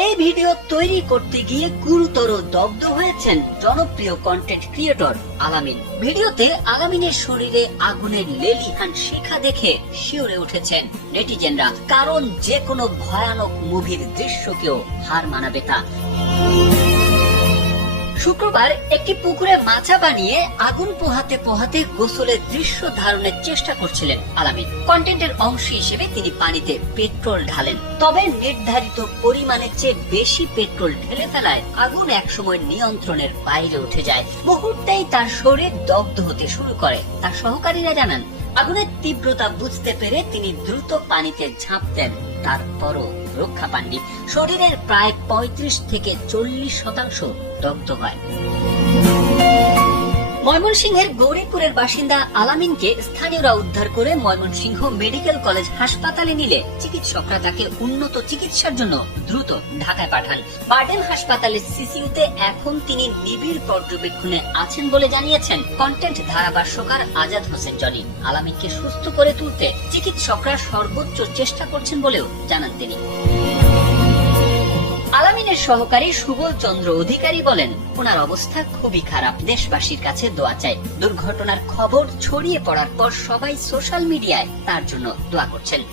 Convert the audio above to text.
এই ভিডিও তৈরি করতে গিয়ে গুরুতর দগ্ধ হয়েছেন জনপ্রিয় কন্টেন্ট ক্রিয়েটর আলামিন। ভিডিওতে আলামিনের শরীরে আগুনের লেলিহান শিখা দেখে শিউরে উঠেছেন নেটিজেনরা, কারণ যে কোনো ভয়ানক মুভির দৃশ্যকেও হার মানাবে তা। শুক্রবার একটি পুকুরে মাচা বানিয়ে আগুন পোহাতে পোহাতে গোসলের দৃশ্য ধারণের চেষ্টা করছিলেন আলামিন। কন্টেন্টের অংশ হিসেবে তিনি পানিতে পেট্রোল ঢালেন, তবে নির্ধারিত পরিমাণের চেয়ে বেশি পেট্রোল ঢেলে ফেলায় আগুন একসময় নিয়ন্ত্রণের বাইরে উঠে যায়। মুহূর্তেই তার শরীর দগ্ধ হতে শুরু করে। তার সহকারীরা জানান, আগুনের তীব্রতা বুঝতে পেরে তিনি দ্রুত পানিতে ঝাঁপ দেন, তারপরও রক্ষা পাননি। শরীরের প্রায় 35 থেকে 40% দগ্ধ হয়। ময়মনসিংহের গৌরীপুরের বাসিন্দা আলামিনকে স্থানীয়রা উদ্ধার করে ময়মনসিংহ মেডিকেল কলেজ হাসপাতালে নিলে চিকিৎসকরা তাকে উন্নত চিকিৎসার জন্য দ্রুত ঢাকায় পাঠান। বার্ডেন হাসপাতালের সিসিইউতে এখন তিনি নিবিড় পর্যবেক্ষণে আছেন বলে জানিয়েছেন কন্টেন্ট ধারাভাষ্যকার আজাদ হোসেন জনি। আলামিনকে সুস্থ করে তুলতে চিকিৎসকরা সর্বোচ্চ চেষ্টা করছেন বলেও জানান তিনি। আলামিনের সহকারী সুবল চন্দ্র অধিকারী বলেন, ওনার অবস্থা খুবই খারাপ, দেশবাসীর কাছে দোয়া চাই। দুর্ঘটনার খবর ছড়িয়ে পড়ার পর সবাই সোশ্যাল মিডিয়ায় তার জন্য দোয়া করছেন।